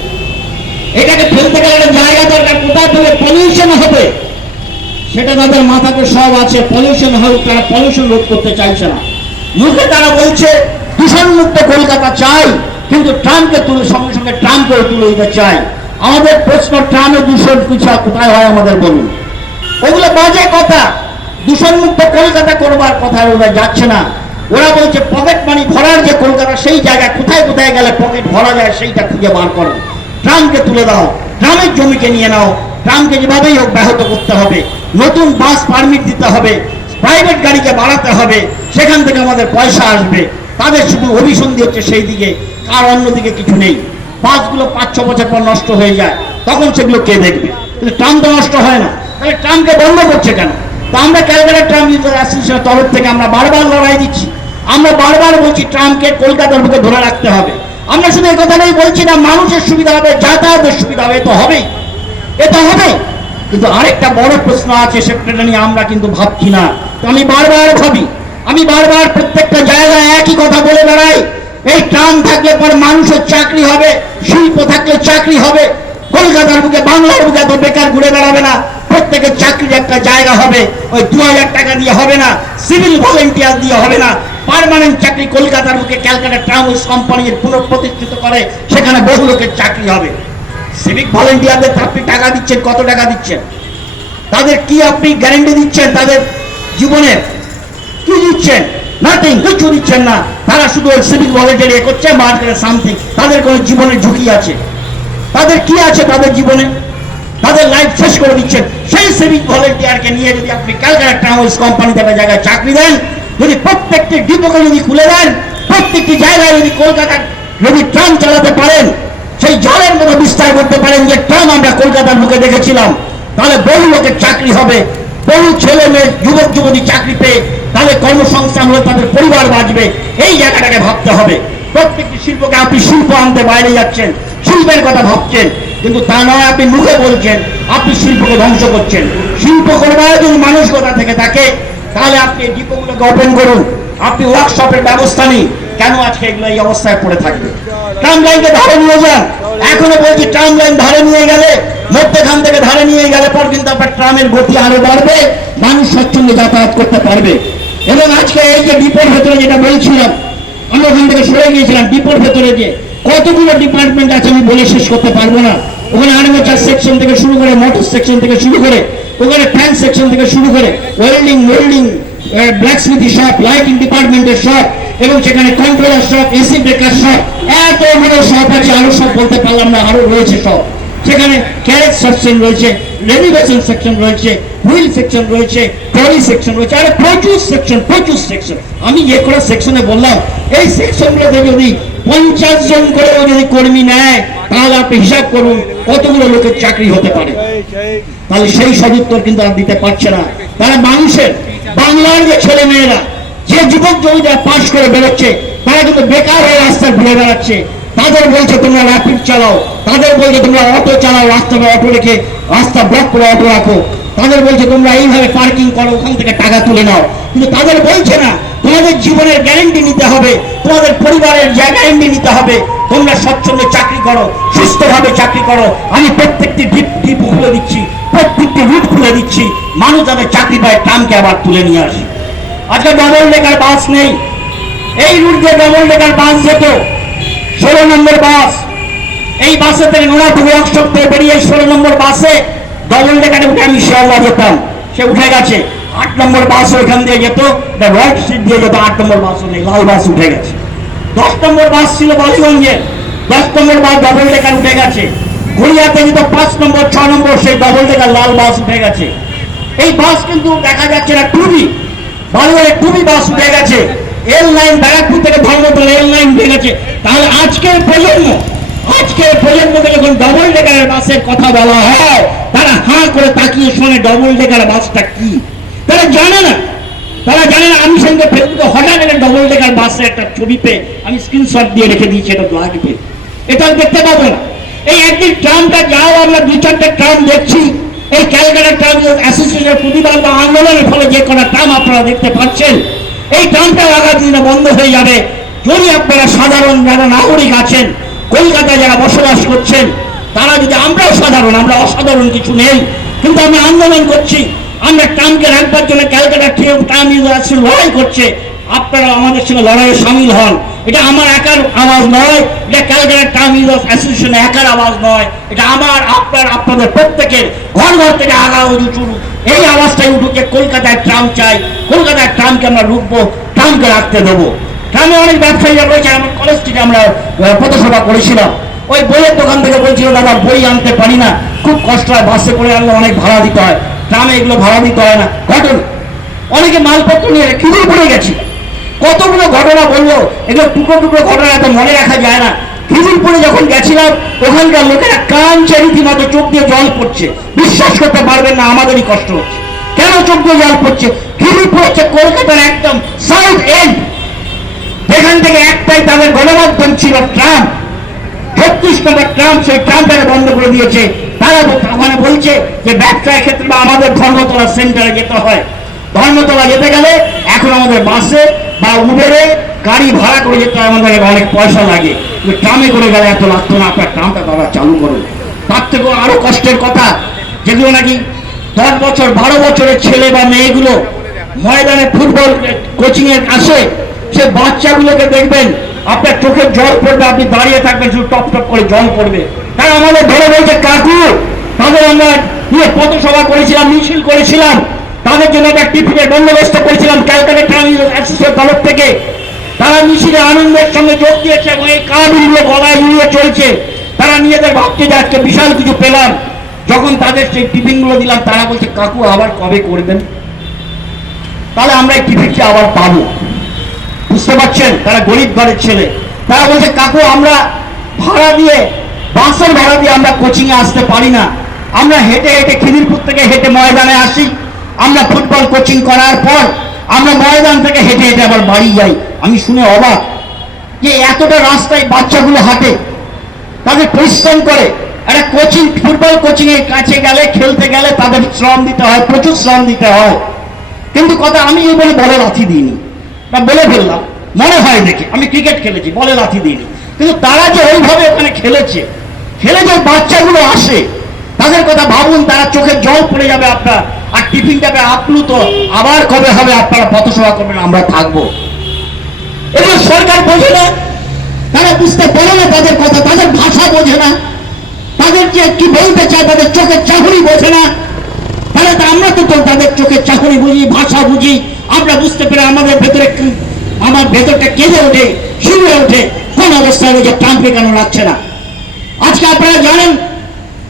এটাকে ফেলতে গেলে একটা জায়গা দরকার, কোথায় ফেলে পলিউশন হবে সেটা তাদের মাথাতে সব আছে। পলিউশন হোক, তারা পলিউশন রোধ করতে চাইছে না। মুখে তারা বলছে দূষণমুক্ত কলকাতা চাই, কিন্তু ট্রামকে তুলে সঙ্গে সঙ্গে ট্রাম করে তুলে দিতে চাই। আমাদের প্রশ্ন, ট্রামে দূষণ পিছা কোথায় হয় আমাদের বলুন? ওগুলো বাজে কথা। দূষণমুক্ত কলকাতা করবার কথা ওরা যাচ্ছে না। ওরা বলছে পকেট মানি ভরার যে কলকাতা, সেই জায়গায় কোথায় কোথায় গেলে পকেট ভরা যায় সেইটা খুঁজে বার করো। ট্রামকে তুলে দাও, ট্রামের জমিকে নিয়ে নাও। ট্রামকে যেভাবেই হোক ব্যাহত করতে হবে। নতুন বাস পারমিট দিতে হবে, প্রাইভেট গাড়িকে বাড়াতে হবে, সেখান থেকে আমাদের পয়সা আসবে। তাদের শুধু অভিসন্ধি হচ্ছে সেই দিকে, আর অন্যদিকে কিছু নেই। বাসগুলো 5-6 বছর পর নষ্ট হয়ে যায়, তখন সেগুলো কে দেখবে? কিন্তু ট্রাম তো নষ্ট হয় না, তাহলে ট্রামকে বন্ধ করছে কেন? তো আমরা ক্যালকাটা ট্রাম ইউজার অ্যাসোসিয়েশনের তরফ থেকে আমরা বারবার লড়াই দিচ্ছি। আমরা বারবার বলছি ট্রামকে কলকাতার বুকে ধরে রাখতে হবে। আমরা শুধু এই কথাটাই বলছি না, মানুষের সুবিধা হবে, যাতায়াতের সুবিধা হবে, এ তো হবেই, এ তো হবেই। কিন্তু আরেকটা বড় প্রশ্ন আছে, সেটা নিয়ে আমরা কিন্তু ভাবছি না। তো আমি বারবার ভাবি, আমি বারবার প্রত্যেকটা জায়গায় একই কথা বলে বেড়াই। এই ট্রাম থাকলে পরে মানুষের চাকরি হবে, শিল্প থাকলে চাকরি হবে। কলকাতার বুকে, বাংলার বুকে তো বেকার ঘুরে বেড়াবে না। প্রত্যেকের চাকরির একটা জায়গা হবে। ওই 2000 টাকা দিয়ে হবে না, সিভিল ভলেন্টিয়ার দিয়ে হবে না। পার্মানেন্ট চাকরি কলকাতার বুকে ক্যালকাটা ট্রামস কোম্পানির পুনঃপ্রতিষ্ঠিত করে, সেখানে বহু লোকের চাকরি হবে। সিভিক ভলেন্টিয়ারদের আপনি টাকা দিচ্ছেন, কত টাকা দিচ্ছেন? তাদের কি আপনি গ্যারান্টি দিচ্ছেন? তাদের জীবনের কি দিচ্ছেন? নাথিং, কিছু দিচ্ছেন না। তারা শুধু ওই সিভিক ভলেন্টিয়ার করছে, মার্কেটে সামথিং। তাদের কোনো জীবনের ঝুঁকি আছে? তাদের কি আছে তাদের জীবনে? তাদের লাইফ শেষ করে দিচ্ছেন। সেই সিভিক ভলেন্টিয়ারকে নিয়ে যদি আপনি ক্যালকাটা ট্রামস কোম্পানিতে একটা জায়গায় চাকরি দেন, যদি প্রত্যেকটি ডিপোকে যদি খুলে দেন, প্রত্যেকটি জায়গায় যদি কলকাতার যদি ট্রাম চালাতে পারেন, সেই জলের মতো বিস্তার করতে পারেন যে ট্রাম আমরা কলকাতার বুকে দেখেছিলাম, তাহলে বহু লোকের চাকরি হবে। বহু ছেলে মেয়ে, যুবক যুবতী চাকরি পেয়ে তাদের কর্মসংস্থান হলে তাদের পরিবার বাঁচবে। এই জায়গাটাকে ভাবতে হবে। প্রত্যেকটি শিল্পকে, আপনি শিল্প আনতে বাইরে যাচ্ছেন, শিল্পের কথা ভাবছেন, কিন্তু তা নয় আপনি মুখে বলছেন আপনি শিল্পকে ধ্বংস করছেন। শিল্প করবার যদি মানসিকতা থেকে থাকে, তাহলে আপনি এই ডিপোগুলোকে ওপেন করুন, আপনি ওয়ার্কশপের ব্যবস্থা নিন। কেন আজকে এগুলো এই অবস্থায় পড়ে থাকবে? ট্রাম লাইনকে ধারে নিয়ে যান। এখনো বলছি ট্রাম লাইন ধারে নিয়ে গেলে, মধ্যখান থেকে ধারে নিয়ে গেলে পর কিন্তু আপনার ট্রামের গতি আরো বাড়বে, মানুষ স্বচ্ছন্দে যাতায়াত করতে পারবে। এবং আজকে এই যে ডিপোর ভেতরে যেটা বলছিলাম, আমরা ওখান থেকে সরে গিয়েছিলাম। ডিপোর ভেতরে যে কতগুলো ডিপার্টমেন্ট আছে আমি বলে শেষ করতে পারবো না। ওখানে আর্মেচার সেকশন থেকে শুরু করে, মোটর সেকশন থেকে শুরু করে, ওখানে ফ্যান সেকশন থেকে শুরু করে, ওয়েল্ডিং, মোল্ডিং, ব্ল্যাকস্মিথি শপ, লাইটিং ডিপার্টমেন্টের শপ, এবং সেখানে controller shop, AC breaker shop, এতগুলো শপ আছে, আরো সব বলতে পারলাম না, আরো রয়েছে সব। সেখানে ক্যারেজ সেকশন রয়েছে, রেনোভেশন সেকশন রয়েছে, হুইল সেকশন রয়েছে, ট্রলি সেকশন রয়েছে, আরে প্রচুর সেকশন, প্রচুর সেকশন। আমি যে করে সেকশনে বললাম, এই সেকশনগুলোতে যদি 50 জন করে যদি কর্মী নেয়, তাহলে আপনি হিসাব করুন কতগুলো লোকের চাকরি হতে পারে। তাহলে সেই সদুত্তর কিন্তু আর দিতে পারছে না। তারা মানুষের, বাংলার যে ছেলে মেয়েরা, যে যুবক যুবতীরা পাশ করে বেরোচ্ছে, তারা কিন্তু বেকার হয়ে রাস্তায় ঘুরে বেড়াচ্ছে। তাদের বলছে তোমরা র্যাপিড চালাও, তাদের বলছে তোমরা অটো চালাও, রাস্তায় অটো রেখে রাস্তা ব্লক করে অটো রাখো, তাদের বলছে তোমরা এইভাবে পার্কিং করো, ওখান থেকে টাকা তুলে নাও। কিন্তু তাদের বলছে না তোমাদের জীবনের গ্যারেন্টি নিতে হবে, তোমাদের পরিবারের গ্যারেন্টি নিতে হবে, তোমরা স্বচ্ছন্দে চাকরি করো, সুস্থভাবে চাকরি করো। আমি প্রত্যেকটি ডিপ খুলে দিচ্ছি, প্রত্যেকটি রুট খুলে দিচ্ছি, মানুষ যাদের চাকরি পায় ট্রামকে আবার তুলে নিয়ে আসে। আজকে ডবল ডেকার বাস নেই। এই রুট দিয়ে ডবল ডেকার বাস যেত, 16 নম্বর বাস। এই বাসে থেকে নোনাপুর ওয়ার্কশপ থেকে বেরিয়ে 16 নম্বর বাসে ডবল ডেকারে উঠে আমি শিয়ালদা যেতাম, সে উঠে গেছে। 8 নম্বর বাস ওইখান দিয়ে যেত, রয়্যাল স্ট্রিট দিয়ে যেত। 8 নম্বর বাসও নেই, লাল বাস উঠে গেছে। 10 নম্বর বাস ছিল বালিগঞ্জের, 10 নম্বর বাস ডবল ডেকার উঠে গেছে। গড়িয়াতে যেত 5 নম্বর, 6 নম্বর, সেই ডবল ডেকার লাল বাস উঠে গেছে। এই বাস কিন্তু দেখা যাচ্ছে না, টুবি বালিগঞ্জের টুবি বাস উঠে গেছে। এল লাইন ব্যারাকপুর থেকে ধর্মতলা এল লাইন উঠে গেছে। তাহলে আজকের প্রজন্ম, আজকে প্রজন্মকে যখন ডবল ডেকারের বাসের কথা বলা হয়, তারা হাঁ করে তাকিয়ে শোনে ডবল ডেকার বাসটা কি। তারা জানে না, আমি সঙ্গে ফেসবুকে হঠাৎ একটা ডবল ডেকার বাসের একটা ছবি পেয়ে আমি স্ক্রিনশট দিয়ে রেখে দিয়েছি, এটা লাগবে, এটা দেখতে পাবো না। এই একদিন ট্রামটা যাও, আমরা 2-4টে ট্রাম দেখছি। এই ক্যালকাটা ট্রাম অ্যাসোসিয়েশনের প্রতিবাদ বা আন্দোলনের ফলে যে কটা ট্রাম আপনারা দেখতে পাচ্ছেন, এই ট্রামটাও আগামী দিনে বন্ধ হয়ে যাবে যদি আপনারা সাধারণ যারা নাগরিক আছেন, কলকাতায় যারা বসবাস করছেন, তারা যদি, আমরাও সাধারণ, আমরা অসাধারণ কিছু নেই, কিন্তু আমরা আন্দোলন করছি, আমরা ট্রামকে রাখবার জন্য ক্যালকাটা ট্রাম ইউনিভার্সিটি লড়াই করছে, আপনারা আমাদের সঙ্গে লড়াইয়ে সামিল হন। এটা আমার একার আওয়াজ নয়, এটা ক্যালকাটা ট্রাম ইউনিভার্স অ্যাসোসিয়েশন একার আওয়াজ নয়, এটা আমার, আপনাদের প্রত্যেকের ঘর ঘর থেকে আওয়াজ উঠুক। এই আওয়াজটাই উঠুক যে কলকাতায় ট্রাম চাই, কলকাতায় ট্রামকে আমরা রুখবো, ট্রামকে রাখতে দেবো। ট্রামে অনেক ব্যবসায়ীরা রয়েছে, আমার কলেজ থেকে আমরা পথসভা করেছিলাম, ওই বইয়ের দোকান থেকে বলছিল দাদা বই আনতে পারি না, খুব কষ্ট হয়, বাসে করে আনলে অনেক ভাড়া দিতে হয়, ট্রামে এগুলো ভাড়া দিতে হয় না। ঘটনা, অনেকে মালপত্র নিয়ে খিদে পড়ে গেছি, কতগুলো ঘটনা বললো, এগুলো টুকরো টুকরো ঘটনা এত মনে রাখা যায় না। খিদিরপুরে যখন গেছিলাম, ওখানকার লোকেরা কাঁদছে, রীতিমতো চোখ দিয়ে জল পড়ছে, বিশ্বাস করতে পারবেন না, আমাদেরই কষ্ট হচ্ছে। কেন চোখ দিয়ে জল পড়ছে? খিদিরপুর হচ্ছে কলকাতার একদম সাউথ এন্ড, সেখান থেকে একটাই তাদের গণমাধ্যম ছিল ট্রাম, 36 নম্বর ট্রাম, সেই ট্রামটাকে বন্ধ করে দিয়েছে। তারা ওখানে বলছে যে ব্যবসায়ের ক্ষেত্রে বা আমাদের ধর্মতলা সেন্টারে যেতে হয়, ধর্মতলা যেতে গেলে এখন আমাদের বাসে বা উবেরে গাড়ি ভাড়া করে যেতে হয়, আমাদের অনেক পয়সা লাগে, ট্রামে করে গেলে এত লাগতো না, আপনার ট্রামটা তারা চালু করুন। তার থেকেও আরো কষ্টের কথা, যেগুলো নাকি 10 বছর 12 বছরের ছেলে বা মেয়েগুলো ময়দানে ফুটবল কোচিং এ আসে, সে বাচ্চাগুলোকে দেখবেন আপনার চোখের জল পড়বে, আপনি দাঁড়িয়ে থাকবেন, শুধু টপ টপ করে জল পড়বে। তারা আমাদের ধরে বলছে কাকু, তাদের আমরা পথসভা করেছিলাম, মিছিল করেছিলাম, তাদের জন্য একটা টিফিনের বন্দোবস্ত করেছিলাম ক্যালকাটা ট্রাম অ্যাসোসিয়েশন তরফ থেকে। তারা মিছিলে আনন্দের সঙ্গে যোগ দিয়েছে এবং এই কাজগুলো গলায় জড়িয়ে চলছে। তারা নিজেদের ভাবছে যে আজকে বিশাল কিছু পেলাম। যখন তাদের সেই টিফিনগুলো দিলাম, তারা বলছে কাকু আবার কবে করবেন, তাহলে আমরা এই টিফিনটা আবার পাবো। বুঝতে পারছেন, তারা গরিব ঘরের ছেলে। তারা বলছে কাকু আমরা ভাড়া দিয়ে, বাসের ভাড়া দিয়ে আমরা কোচিং এ আসতে পারি না, আমরা হেঁটে হেঁটে খিদিরপুর থেকে হেঁটে ময়দানে আসি, আমরা ফুটবল কোচিং করার পর আমরা ময়দান থেকে হেঁটে হেঁটে আবার বাড়ি যাই। আমি শুনে অবাক যে এতটা রাস্তায় বাচ্চাগুলো হাঁটে, তাদের পরিশ্রম করে, একটা কোচিং, ফুটবল কোচিং এর কাছে গেলে, খেলতে গেলে তাদের শ্রম দিতে হয়, প্রচুর শ্রম দিতে হয়। কিন্তু কথা আমি এই বলে লাথি দিইনি, বা বলে ফেললাম, মনে হয় দেখে আমি ক্রিকেট খেলেছি, বলে লাথি দিইনি, কিন্তু তারা যে ওইভাবে ওখানে খেলেছে, খেলে যে বাচ্চাগুলো আসে, তাদের কথা ভাবুন, তারা চোখের জল পড়ে যাবে আপনার, আর টিফিন যাবে আপ্লুত, আবার কবে হবে আপনারা পথসভা করবেন, আমরা থাকবো। এগুলো সরকার বোঝে না, তারা বুঝতে পারে না তাদের কথা, তাদের ভাষা বোঝে না, তাদের যে কি বলতে চায় তাদের চোখের চাহনি বোঝে না। তাহলে তো আমরা তো তাদের চোখের চাহনি বুঝি, ভাষা বুঝি, আমরা বুঝতে পেরে আমাদের ভেতরে, আমার ভেতরটা কেঁদে ওঠে, শিউরে ওঠে, কোন অবস্থায় যে ট্রাম্পে কেন লাগছে না। আজকে আপনারা জানেন,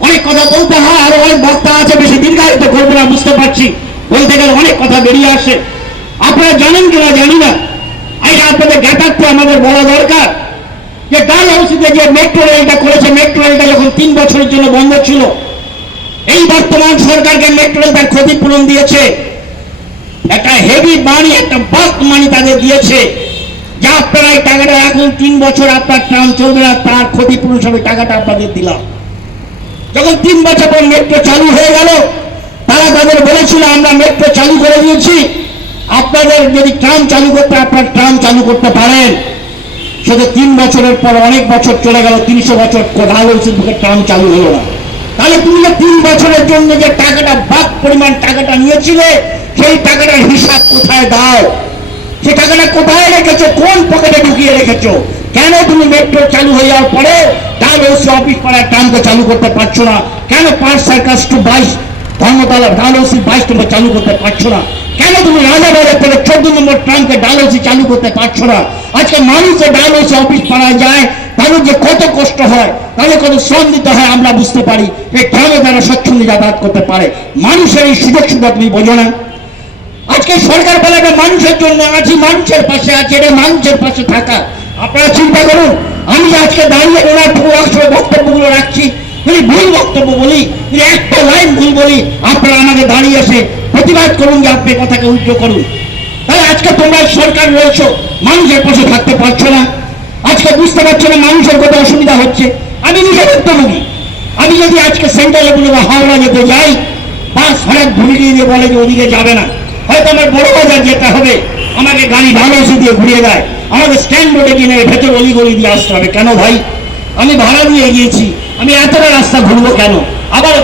অনেক কথা বলতে হয়, আরো অনেক বক্তা আছে, বেশি দীর্ঘায়িত করবো না, বুঝতে পারছি, বলতে গেলে অনেক কথা বেরিয়ে আসে। আপনারা জানেন কিনা জানি না, এটা আপনাদের জ্ঞাতার্থে আমাদের বলা দরকার যে ডালহাউসিতে যে মেট্রো রেলটা করেছে, মেট্রো রেলটা যখন 3 বছরের জন্য বন্ধ ছিল, এই বর্তমান সরকারকে মেট্রো রেল তার ক্ষতিপূরণ দিয়েছে, একটা হেভি মানি, একটা বাল্ক মানি তাদের দিয়েছে, যা আপনারা এই টাকাটা এখন 3 বছর আপনার ট্রাম চলবে না, তার ক্ষতিপূরণ হিসাবে টাকাটা আপনাদের দিলাম। যখন 3 বছর পর মেট্রো চালু হয়ে গেল, তারা তাদের বলেছিল আমরা মেট্রো চালু করে দিয়েছি, আপনাদের যদি ট্রাম চালু করতে, আপনার ট্রাম চালু করতে পারেন। শুধু 3 বছরের পর অনেক বছর চলে গেল, 300 বছর ডালহাউসির বুকে ট্রাম চালু হলো না। তাহলে তুমি যে 3 বছরের জন্য যে টাকাটা, বাক পরিমাণ টাকাটা নিয়েছিলে, সেই টাকাটার হিসাব কোথায় দাও? সে টাকাটা কোথায় রেখেছো, কোন পকেটে ঢুকিয়ে রেখেছো? কেন তুমি মেট্রো চালু হয়ে যাওয়ার পরে ডালহাউসি অফিস পাড়ার ট্রামকে চালু করতে পারছো না? কেন 5 সার্কাস টু 22 ধর্মতলা ডালহাউসি 22 নম্বর চালু করতে পারছো না? কেন তুমি রাজাবাজার থেকে 14 নম্বর ট্রামকে ডালহাউসি চালু করতে পারছো না? আজকে মানুষের ডালহাউসি অফিস পাড়ায় যায়, তাদের যে কত কষ্ট হয়, তাদের কত শ্রম দিতে হয় আমরা বুঝতে পারি। এই ট্রামে তারা স্বচ্ছন্দে যাতায়াত করতে পারে, মানুষের এই সুযোগ সুবিধা তুমি বোঝো না। আজকে সরকার বলে এটা মানুষের জন্য আছি, মানুষের পাশে আছে, এটা মানুষের পাশে থাকা। আপনারা চিন্তা করুন, আমি যে আজকে দাঁড়িয়ে ওনার পুরো বক্তব্যগুলো রাখছি, যদি ভুল বক্তব্য বলি, যদি একটা লাইন ভুল বলি, আপনারা আমাকে দাঁড়িয়ে এসে প্রতিবাদ করুন যে আপনি কথাকে উইথড্র করুন। তাই আজকে তোমরা সরকার রয়েছো, মানুষের পাশে থাকতে পারছো না, আজকে বুঝতে পারছো না মানুষের কত অসুবিধা হচ্ছে। আমি নিজে ভুক্তভোগী। আমি যদি আজকে সেন্ট্রালে বা হাওড়া যেতে যাই, বাস হঠাৎ ঘুরিয়ে দিয়ে বলে যে ওদিকে যাবে না, হয়তো আমার বড় বাজার যেতে হবে, আমাকে গাড়ি ভালো এসে দিয়ে ঘুরিয়ে দেয়, আমাকে স্ট্যান্ড রোডে গিয়ে নেবে, ভেতর অলিগলি দিয়ে আসতে হবে। কেন ভাই? আমি ভাড়া নিয়ে গিয়েছি, আমি এতটা রাস্তা ঘুরবো কেন? আবার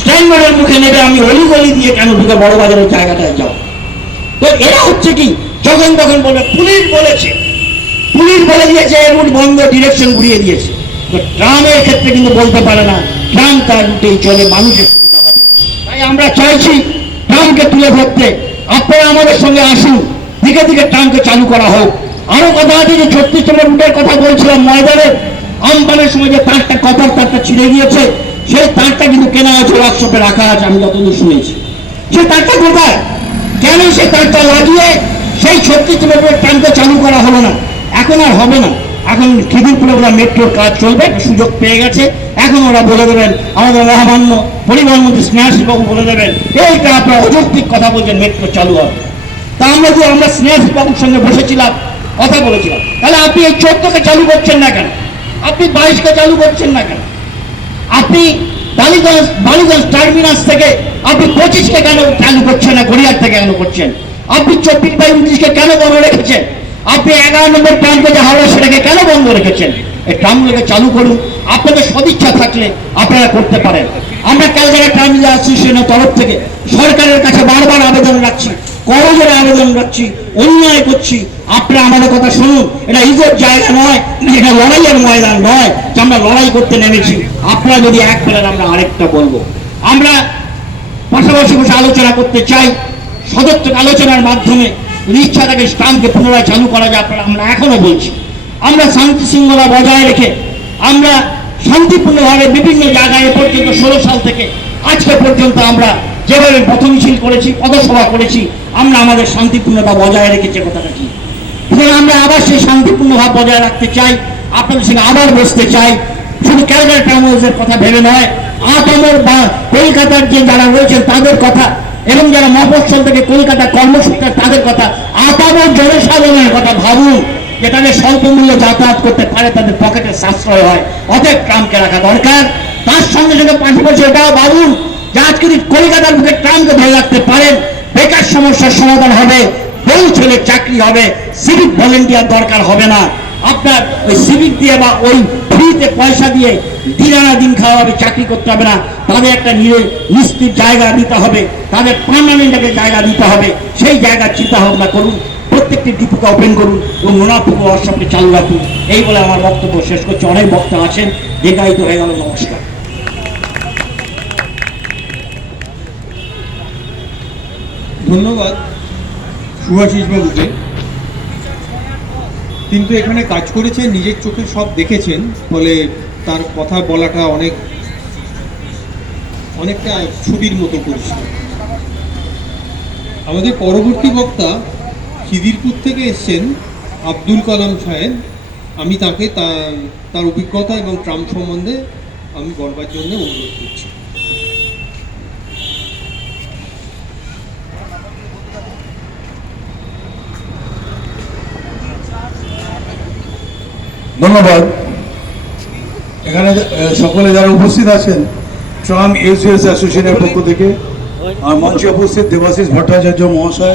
স্ট্যান্ড রোডের মুখে নেবে, আমি অলিগলি দিয়ে কেন ঢুকে বড় বাজারের জায়গাটায় যাও? তো এরা হচ্ছে কি, যখন তখন বলবে পুলিশ বলেছে, পুলিশ বলে দিয়েছে, এর রুট বন্ধ, ডিরেকশন ঘুরিয়ে দিয়েছে। তো ট্রামের ক্ষেত্রে কিন্তু বলতে পারে না, ট্রাম তার রুটেই চলে, মানুষের সুবিধা হবে। তাই আমরা চাইছি ট্রামকে তুলে ধরতে, আপনারা আমাদের সঙ্গে আসুন, দিকে দিকে ট্রামকে চালু করা হোক। আরো কথা আছে যে 36 নম্বর রুটের কথা বলছিলাম, ময়দানের আমপানের সময় যে তারটা কপার তারটা ছিঁড়ে গিয়েছে, সেই তারটা কিন্তু কেনা আছে, ওয়ার্কশপে রাখা আছে, আমি যতদূর শুনেছি। সেই তারটা কোথায়? কেন সেই তারটা লাগিয়ে সেই 36 নম্বর ট্রামকে চালু করা হলো না? এখন আর হবে না, এখন খিদিরপুরে ওরা মেট্রোর কাজ চলবে, সুযোগ পেয়ে গেছে, এখন ওরা বলে দেবেন, আমাদের মহামান্য পরিবহন মন্ত্রী স্নেহাশিসবাবু বলে দেবেন, এইটা আপনারা অযৌক্তিক কথা বলছেন, মেট্রো চালু হবে। তা আমরা স্নেহাশিসবাবুর সঙ্গে বসেছিলাম, কথা বলেছিলাম, তাহলে আপনি এই 14কে চালু করছেন না কেন? আপনি 22কে চালু করছেন না কেন? আপনি বালিগঞ্জ টার্মিনাস থেকে আপনি 25কে কেন চালু করছেন না, গড়িয়ার থেকে কেন করছেন? আপনি 24/29কে কেন বন্ধ রেখেছেন? আপনি 11 নম্বর ট্রামকে যে হাওড়া সেটাকে কেন বন্ধ রেখেছেন? এই ট্রামগুলোকে চালু করুন, আপনাদের সদিচ্ছা থাকলে আপনারা করতে পারেন। আমরা ক্যালকাটা ট্রাভেল অ্যাসোসিয়েশনের তরফ থেকে সরকারের কাছে বারবার আবেদন রাখছি, করজোড়ে আবেদন রাখছি, অন্যায় করছি, আপনারা আমাদের কথা শুনুন। এটা ইজোর জায়গা নয়, এটা লড়াইয়ের ময়দান নয় যে আমরা লড়াই করতে নেমেছি। আপনারা যদি এক পেলেন, আমরা আরেকটা বলবো, আমরা পাশাপাশি বসে আলোচনা করতে চাই, সদর্থক আলোচনার মাধ্যমে ইচ্ছা থাকে ট্রামকে পুনরায় চালু করা যায়। আপনারা আমরা এখনো বলছি, আমরা শান্তি শৃঙ্খলা বজায় রেখে আমরা শান্তিপূর্ণভাবে বিভিন্ন জায়গায় পর্যন্ত 16 সাল থেকে আজকে পর্যন্ত আমরা যেভাবে পথ মিছিল করেছি, পথসভা করেছি, আমরা আমাদের শান্তিপূর্ণতা বজায় রেখেছি, কথাটা কি? আমরা আবার সেই শান্তিপূর্ণ ভাব বজায় রাখতে চাই, আপনাদের সঙ্গে আবার বসতে চাই। শুধু ক্যালকাটা ট্রামোজের কথা ভেবে নয়, আপামর বা কলকাতার যে যারা রয়েছেন তাদের কথা, এবং যারা মফস্বল থেকে কলকাতা কর্মসূত্রে তাদের কথা, আপামর জনসাধারণের কথা ভাবুন, যে তাদের স্বল্প মূল্য যাতায়াত করতে পারে, তাদের পকেটের সাশ্রয় হয়। অতএব ট্রামকে রাখা দরকার। তার সঙ্গে সঙ্গে পাশাপাশি এটাও ভাবুন যে আজকে যদি কলকাতার বুকে ট্রামকে ধরে রাখতে পারেন, বেকার সমস্যার সমাধান হবে, বউ ছেলের চাকরি হবে, সিভিক ভলেন্টিয়ার দরকার হবে না। আপনার ওই সিভিক দিয়ে বা ওই ফ্রিতে পয়সা দিয়ে দিন আনা দিন খাওয়া হবে, চাকরি করতে হবে না। তাদের একটা নিশ্চিত জায়গা দিতে হবে, তাদের পার্মানেন্ট একটা জায়গা দিতে হবে। সেই জায়গা চিন্তা ভাবনা করুন, প্রত্যেকটি ডিপুকে ওপেন করুন এবং নোনাপুকুর ওয়ার্কশপকে চালু রাখুন। এই বলে আমার বক্তব্য শেষ করছি। অনেক বক্তা আছেন, দীর্ঘায়িত হয়ে গেল। নমস্কার। ধন্যবাদ সুভাষিস বাবুকে। কিন্তু এখানে কাজ করেছেন, নিজের চোখে সব দেখেছেন, ফলে তার কথা বলাটা অনেকটা ছবির মতো পরিষ্কার। আমাদের পরবর্তী বক্তা খিদিরপুর থেকে এসছেন আব্দুল কালাম সাহেব। আমি তাকে তার অভিজ্ঞতা এবং ট্রাম সম্বন্ধে আমি বলবার জন্য অনুরোধ করছি। ধন্যবাদ। এখানে সকলে যারা উপস্থিত আছেন, ট্রাম ইউএস অ্যাসোসিয়েশনের পক্ষ থেকে, আর মঞ্চে উপস্থিত দেবাশিস ভট্টাচার্য মহাশয়,